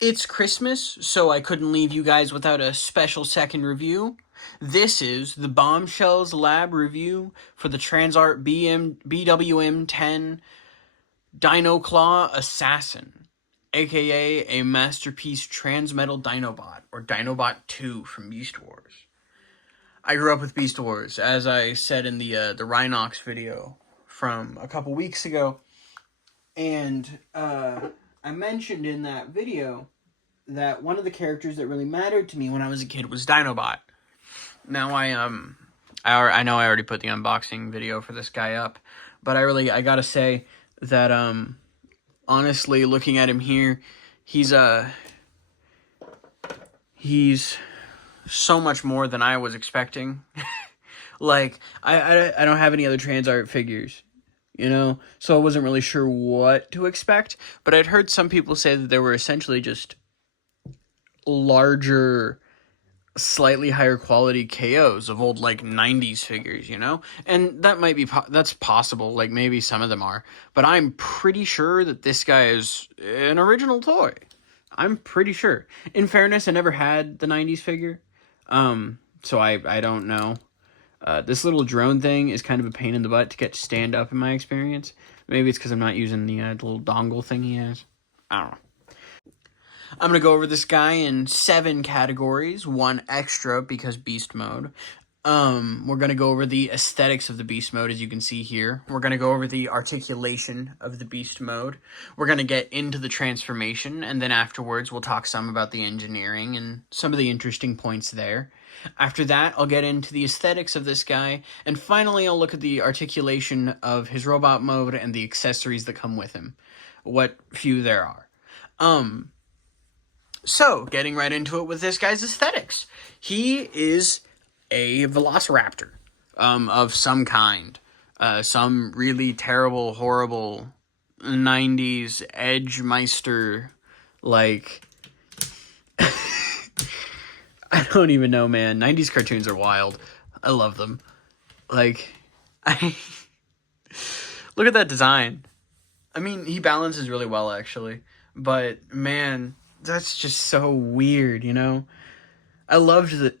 It's Christmas, so I couldn't leave you guys without a special second review. This is the Bombshells lab review for the TransArt BWM-10 Dino Claw Assassin, aka a masterpiece transmetal Dinobot, or Dinobot 2 from Beast Wars. I grew up with Beast Wars, as I said in the Rhinox video from a couple weeks ago, and I mentioned in that video that one of the characters that really mattered to me when I was a kid was Dinobot. Now I know I already put the unboxing video for this guy up, but I gotta say that honestly, looking at him here, he's so much more than I was expecting. Like I don't have any other TransArt figures, so I wasn't really sure what to expect, but I'd heard some people say that they were essentially just larger, slightly higher quality KOs of old, like, 90s figures, and that might be that's possible, like maybe some of them are, but I'm pretty sure that this guy is an original toy. I'm pretty sure. In fairness, I never had the 90s figure, so I don't know. This little drone thing is kind of a pain in the butt to get to stand up in my experience. Maybe it's because I'm not using the little dongle thing he has. I don't know. I'm going to go over this guy in 7 categories, 1 extra because beast mode. We're going to go over the aesthetics of the beast mode, as you can see here. We're going to go over the articulation of the beast mode. We're going to get into the transformation, and then afterwards we'll talk some about the engineering and some of the interesting points there. After that, I'll get into the aesthetics of this guy, and finally I'll look at the articulation of his robot mode and the accessories that come with him. What few there are. So, getting right into it with this guy's aesthetics. He is a velociraptor of some kind. Some really terrible, horrible 90s Edgemeister, like... I don't even know, man. 90s cartoons are wild. I love them. Like, look at that design. I mean, he balances really well, actually. But, man, that's just so weird, I loved the...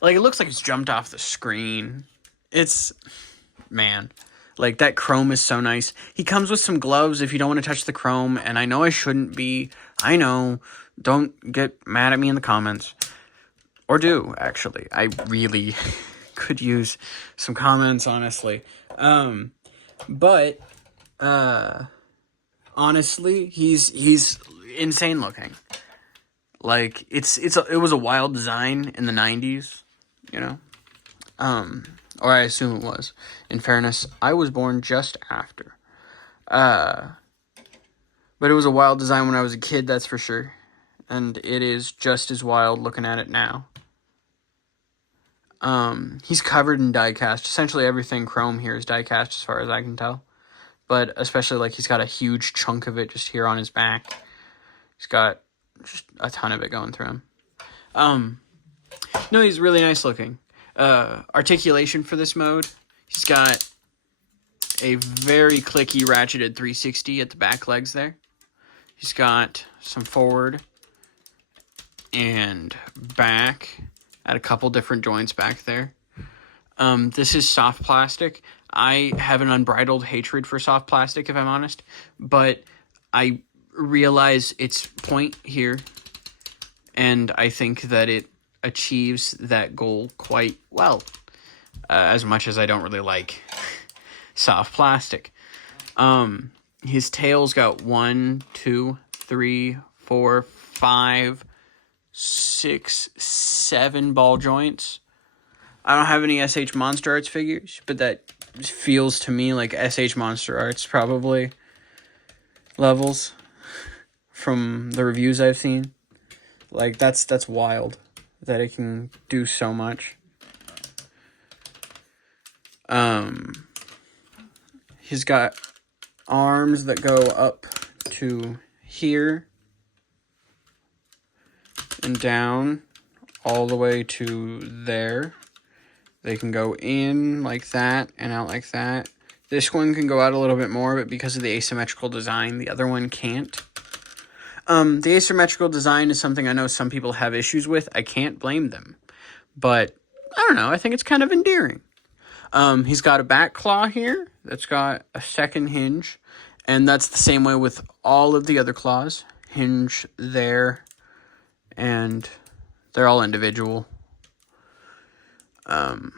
like, it looks like it's jumped off the screen. It's... Man. Like, that chrome is so nice. He comes with some gloves if you don't want to touch the chrome, and I know I shouldn't be. I know. Don't get mad at me in the comments. Or do, actually. I really could use some comments, honestly. But, honestly, he's insane looking. Like, it was a wild design in the 90s, or I assume it was. In fairness, I was born just after. But it was a wild design when I was a kid, that's for sure. And it is just as wild looking at it now. He's covered in die-cast. Essentially everything chrome here is die-cast as far as I can tell. But especially, like, he's got a huge chunk of it just here on his back. He's got just a ton of it going through him. No, he's really nice looking. Articulation for this mode. He's got a very clicky ratcheted 360 at the back legs there. He's got some forward and back at a couple different joints back there. This is soft plastic. I have an unbridled hatred for soft plastic, if I'm honest, but I realize its point here, and I think that it achieves that goal quite well, as much as I don't really like soft plastic. His tail's got 1, 2, 3, 4, 5, 6, 7 ball joints. I don't have any SH Monster Arts figures, but that feels to me like SH Monster Arts probably levels from the reviews I've seen. Like, that's wild that it can do so much. He's got arms that go up to here and down all the way to there. They can go in like that and out like that. This one can go out a little bit more, but because of the asymmetrical design, the other one can't. The asymmetrical design is something I know some people have issues with. I can't blame them. But, I don't know, I think it's kind of endearing. He's got a back claw here that's got a second hinge. And that's the same way with all of the other claws. Hinge there. And they're all individual. And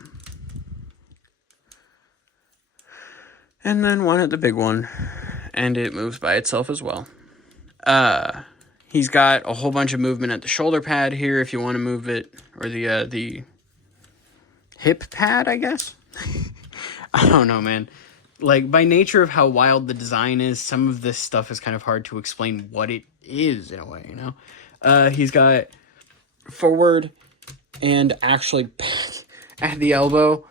then one at the big one. And it moves by itself as well. He's got a whole bunch of movement at the shoulder pad here if you want to move it. Or the hip pad, I guess? I don't know, man. Like, by nature of how wild the design is, some of this stuff is kind of hard to explain what it is, in a way, you know? He's got forward and actually at the elbow.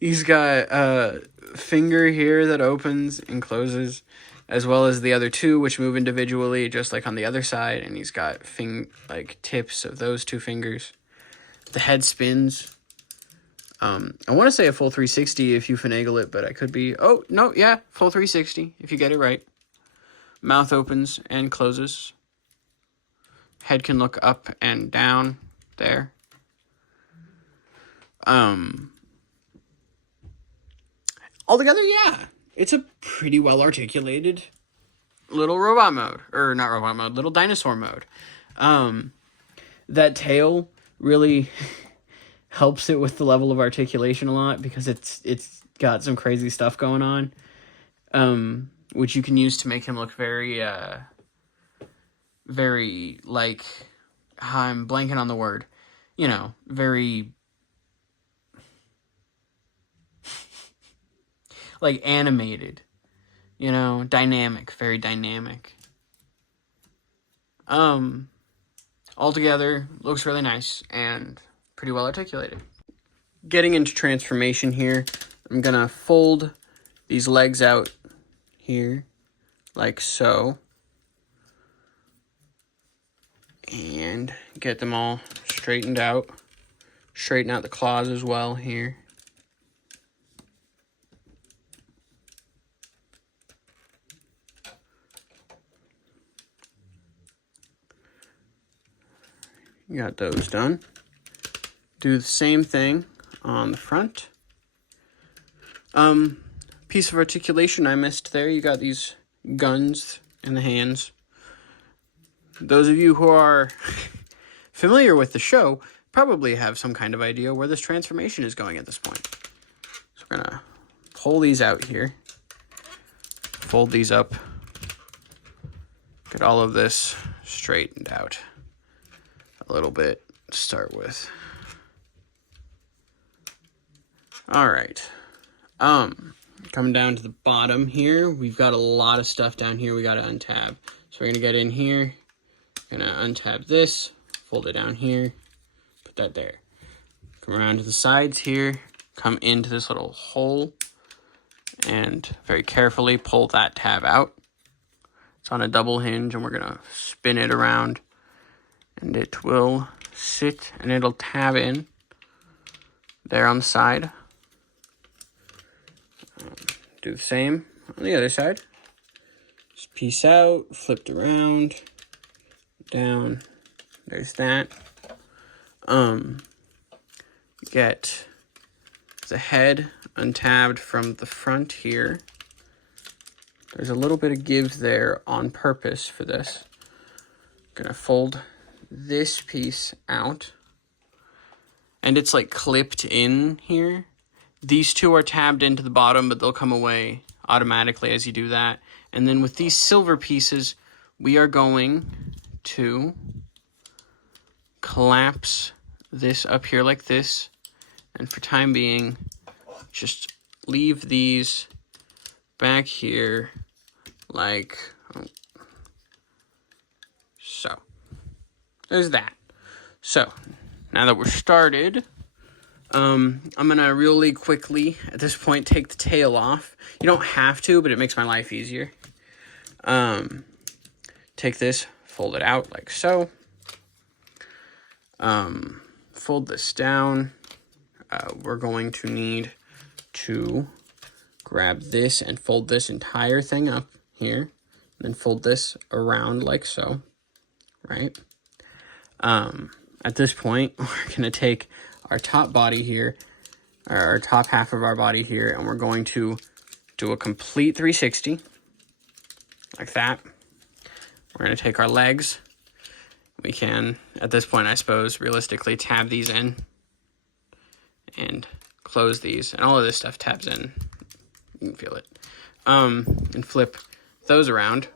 He's got a finger here that opens and closes, as well as the other two, which move individually, just like on the other side. And he's got tips of those two fingers. The head spins. I want to say a full 360 if you finagle it, but I could be... Oh, no, yeah, full 360 if you get it right. Mouth opens and closes. Head can look up and down there. Altogether, yeah, it's a pretty well-articulated little robot mode. Or not robot mode, little dinosaur mode. That tail really helps it with the level of articulation a lot because it's got some crazy stuff going on, which you can use to make him look very, like, I'm blanking on the word, you know, very, like, animated, you know, dynamic, very dynamic. Altogether, looks really nice and pretty well articulated. Getting into transformation here, I'm gonna fold these legs out here, like so. And get them all straightened out. Straighten out the claws as well here. Got those done. Do the same thing on the front. Piece of articulation I missed there. You got these guns in the hands. Those of you who are familiar with the show probably have some kind of idea where this transformation is going at this point. So we're gonna pull these out here. Fold these up. Get all of this straightened out a little bit to start with. All right. Coming down to the bottom here, we've got a lot of stuff down here we got to untab. So we're going to get in here, going to untab this, fold it down here, put that there. Come around to the sides here, come into this little hole, and very carefully pull that tab out. It's on a double hinge, and we're going to spin it around, and it will sit, and it'll tab in there on the side. Do the same on the other side. Just piece out, flipped around, down. There's that. Get the head untabbed from the front here. There's a little bit of give there on purpose for this. Gonna fold this piece out. And it's like clipped in here. These two are tabbed into the bottom, but they'll come away automatically as you do that. And then with these silver pieces, we are going to collapse this up here like this. And for time being, just leave these back here like so. There's that. So, now that we're started, I'm going to really quickly, at this point, take the tail off. You don't have to, but it makes my life easier. Take this, fold it out like so. Fold this down. We're going to need to grab this and fold this entire thing up here. then fold this around like so, right? At this point, we're going to take our top body here, or our top half of our body here, and we're going to do a complete 360, like that. We're going to take our legs. We can, at this point, I suppose, realistically tab these in and close these, and all of this stuff tabs in. You can feel it. And flip those around.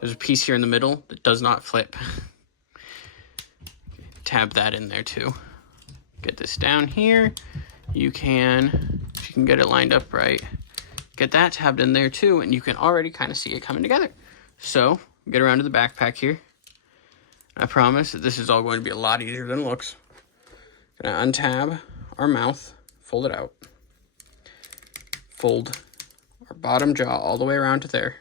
There's a piece here in the middle that does not flip. Tab that in there too. Get this down here. You can, if you can get it lined up right, get that tabbed in there too, and you can already kind of see it coming together. So, get around to the backpack here. I promise that this is all going to be a lot easier than it looks. Gonna untab our mouth, fold it out. Fold our bottom jaw all the way around to there.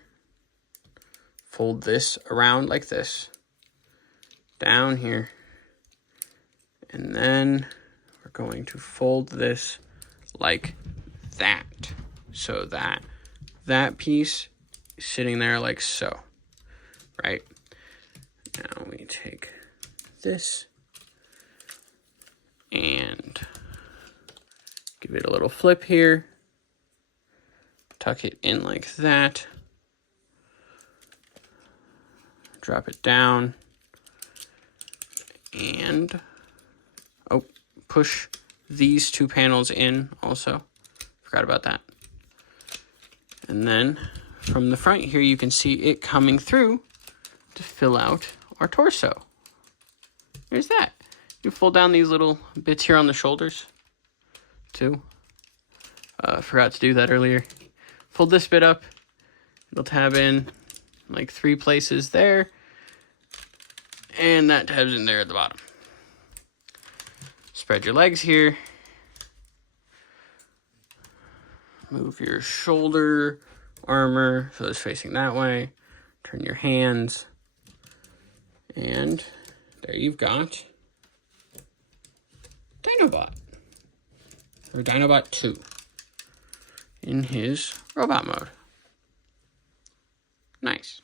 Fold this around like this. Down here. And then we're going to fold this like that. So that piece is sitting there like so, right? Now we take this and give it a little flip here. Tuck it in like that. Drop it down. And push these two panels in also. Forgot about that. And then from the front here, you can see it coming through to fill out our torso. There's that. You fold down these little bits here on the shoulders too. Forgot to do that earlier. Fold this bit up. It'll tab in like 3 places there. And that tabs in there at the bottom. Spread your legs here. Move your shoulder armor so it's facing that way. Turn your hands. And there you've got Dinobot. Or Dinobot 2 in his robot mode. Nice.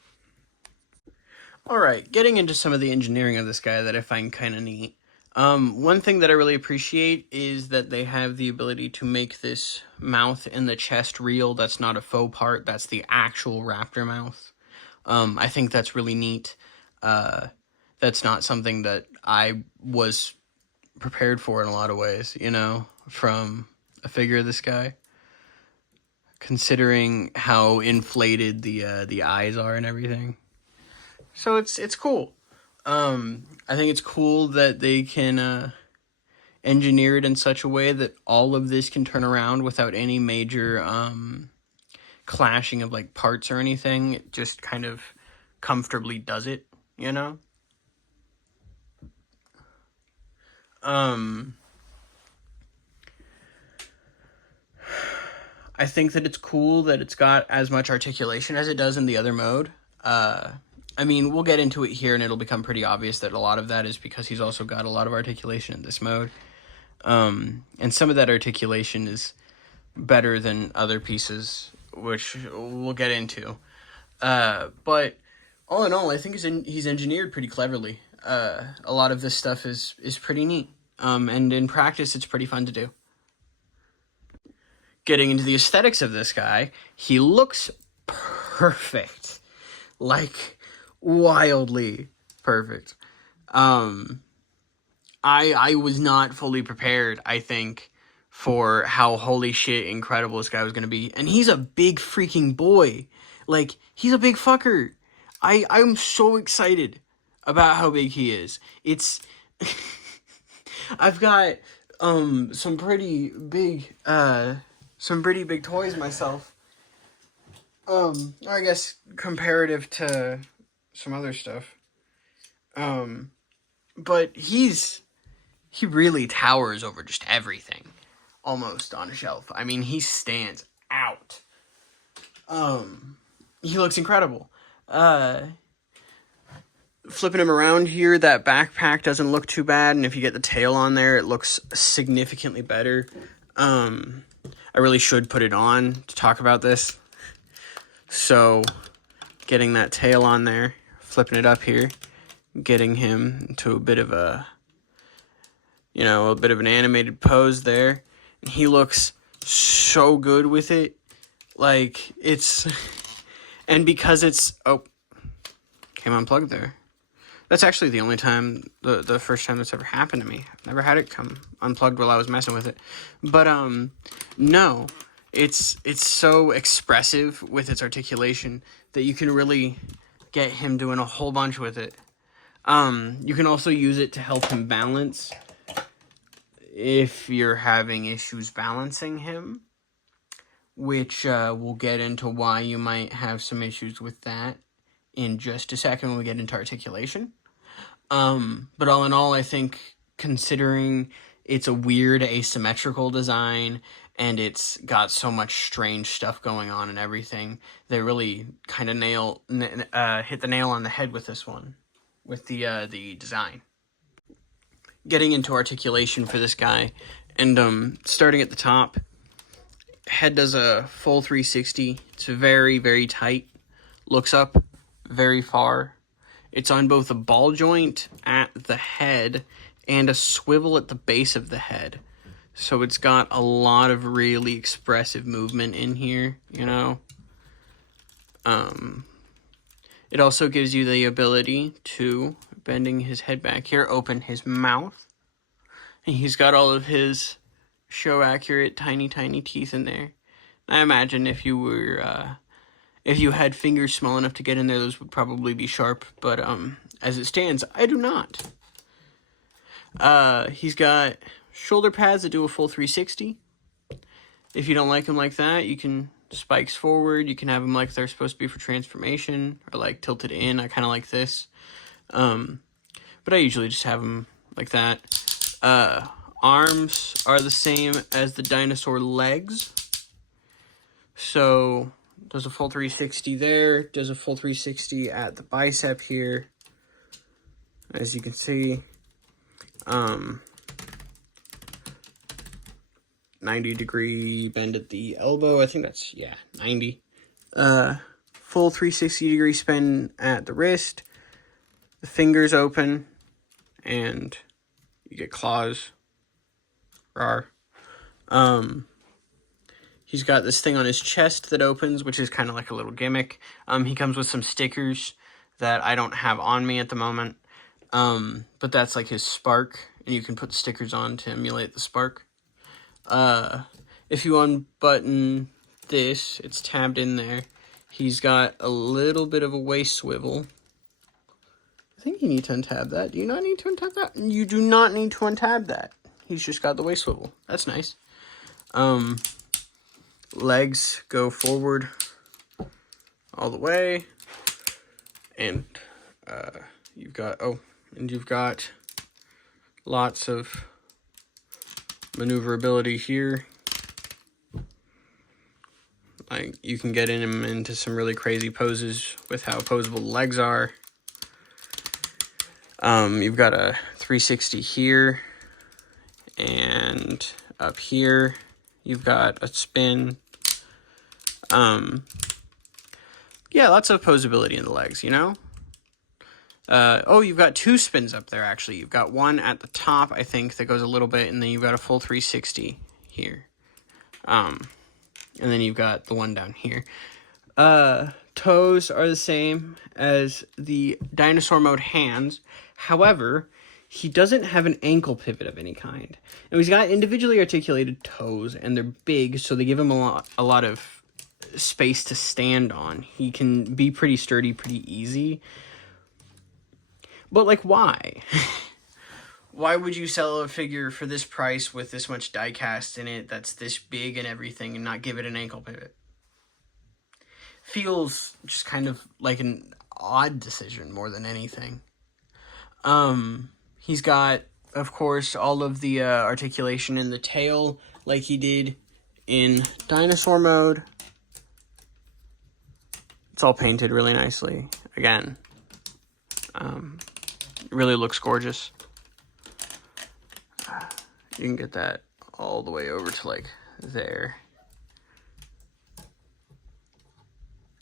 Alright, getting into some of the engineering of this guy that I find kind of neat. One thing that I really appreciate is that they have the ability to make this mouth and the chest real. That's not a faux part. That's the actual raptor mouth. I think that's really neat. That's not something that I was prepared for in a lot of ways, you know, from a figure of this guy. Considering how inflated the eyes are and everything. So it's cool. I think it's cool that they can engineer it in such a way that all of this can turn around without any major clashing of like parts or anything. It just kind of comfortably does it, you know? I think that it's cool that it's got as much articulation as it does in the other mode. I mean, we'll get into it here and it'll become pretty obvious that a lot of that is because he's also got a lot of articulation in this mode. And some of that articulation is better than other pieces, which we'll get into. But all in all, I think he's engineered pretty cleverly. A lot of this stuff is pretty neat. And in practice, it's pretty fun to do. Getting into the aesthetics of this guy, he looks perfect. Like, wildly perfect. I was not fully prepared, I think, for how holy shit incredible this guy was going to be. And he's a big freaking boy. Like, he's a big fucker. I'm so excited about how big he is. It's... I've got some pretty big toys myself. I guess comparative to some other stuff. But he really towers over just everything, almost on a shelf. I mean, he stands out. He looks incredible. Flipping him around here, that backpack doesn't look too bad, and if you get the tail on there, it looks significantly better. I really should put it on to talk about this. So, getting that tail on there, flipping it up here, getting him into a bit of a, a bit of an animated pose there. And he looks so good with it. Like, it's, and because it's, oh, came unplugged there. That's actually the only time, the first time that's ever happened to me. I've never had it come unplugged while I was messing with it. But, no, it's so expressive with its articulation that you can really get him doing a whole bunch with it. You can also use it to help him balance if you're having issues balancing him, which we'll get into why you might have some issues with that in just a second when we get into articulation. But all in all, I think considering it's a weird asymmetrical design and it's got so much strange stuff going on and everything, they really kind of hit the nail on the head with this one, with the design. Getting into articulation for this guy, and starting at the top, head does a full 360. It's very, very tight. Looks up very far. It's on both a ball joint at the head and a swivel at the base of the head. So it's got a lot of really expressive movement in here, It also gives you the ability to, bending his head back here, open his mouth. And he's got all of his show-accurate tiny, tiny teeth in there. I imagine if you were, if you had fingers small enough to get in there, those would probably be sharp. But as it stands, I do not. He's got shoulder pads that do a full 360. If you don't like them like that, you can spikes forward. You can have them like they're supposed to be for transformation, or like tilted in. I kind of like this. But I usually just have them like that. Arms are the same as the dinosaur legs. So does a full 360 there, does a full 360 at the bicep here. As you can see, 90-degree bend at the elbow. I think that's, 90. Full 360-degree spin at the wrist. The fingers open, and you get claws. Rawr. He's got this thing on his chest that opens, which is kind of like a little gimmick. He comes with some stickers that I don't have on me at the moment. But that's like his spark, and you can put stickers on to emulate the spark. If you unbutton this, it's tabbed in there. He's got a little bit of a waist swivel. I think you need to untab that. Do you not need to untab that? You do not need to untab that. He's just got the waist swivel. That's nice. Legs go forward all the way. And you've got lots of maneuverability here. Like, you can get him into some really crazy poses with how posable the legs are. You've got a 360 here, and up here you've got a spin. Yeah, lots of posability in the legs, you've got two spins up there, actually. You've got one at the top, I think, that goes a little bit, and then you've got a full 360 here. And then you've got the one down here. Toes are the same as the dinosaur mode hands. However, he doesn't have an ankle pivot of any kind. And he's got individually articulated toes, and they're big, so they give him a lot of space to stand on. He can be pretty sturdy, pretty easy. But, like, why? Why would you sell a figure for this price with this much die cast in it that's this big and everything and not give it an ankle pivot? Feels just kind of like an odd decision more than anything. He's got, of course, all of the articulation in the tail like he did in dinosaur mode. It's all painted really nicely. Again, it really looks gorgeous. You can get that all the way over to, like, there.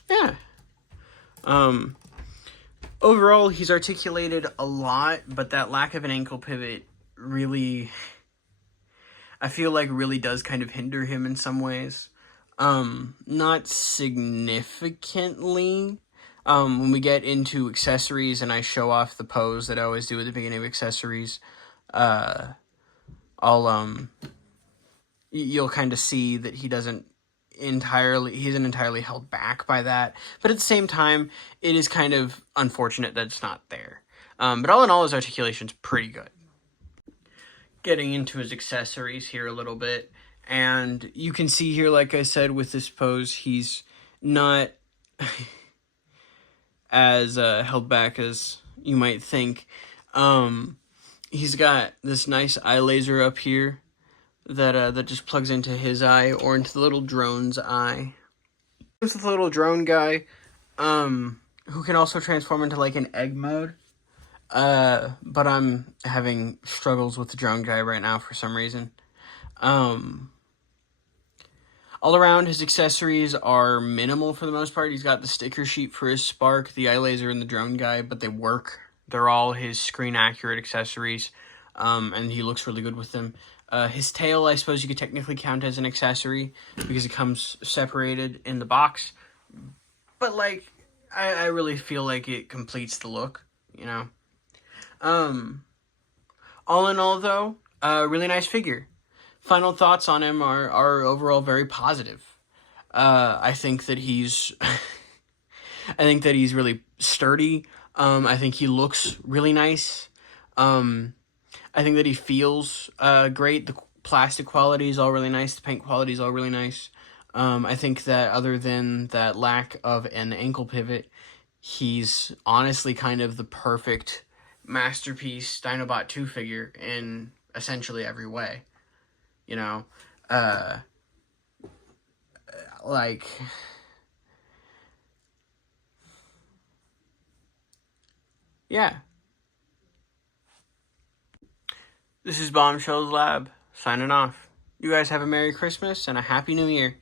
Yeah. Um, Overall, he's articulated a lot, but that lack of an ankle pivot really, I feel like, really does kind of hinder him in some ways. Not significantly. When we get into accessories and I show off the pose that I always do at the beginning of accessories, I'll you'll kind of see that he isn't entirely held back by that. But at the same time, it is kind of unfortunate that it's not there. But all in all, his articulation's pretty good. Getting into his accessories here a little bit, and you can see here, like I said, with this pose, he's not as held back as you might think. He's got this nice eye laser up here that just plugs into his eye or into the little drone's eye. This is the little drone guy, who can also transform into like an egg mode. But I'm having struggles with the drone guy right now for some reason. All around, his accessories are minimal for the most part. He's got the sticker sheet for his spark, the eye laser, and the drone guy, but they work. They're all his screen accurate accessories, and he looks really good with them. His tail, I suppose you could technically count as an accessory because it comes separated in the box. But, like, I really feel like it completes the look, you know? All in all, though, really nice figure. Final thoughts on him are overall very positive. I think that he's really sturdy. I think he looks really nice. I think that he feels great. The plastic quality is all really nice. The paint quality is all really nice. I think that other than that lack of an ankle pivot, he's honestly kind of the perfect masterpiece Dinobot 2 figure in essentially every way. You know, like, yeah. This is Bombshells Lab, signing off. You guys have a Merry Christmas and a Happy New Year.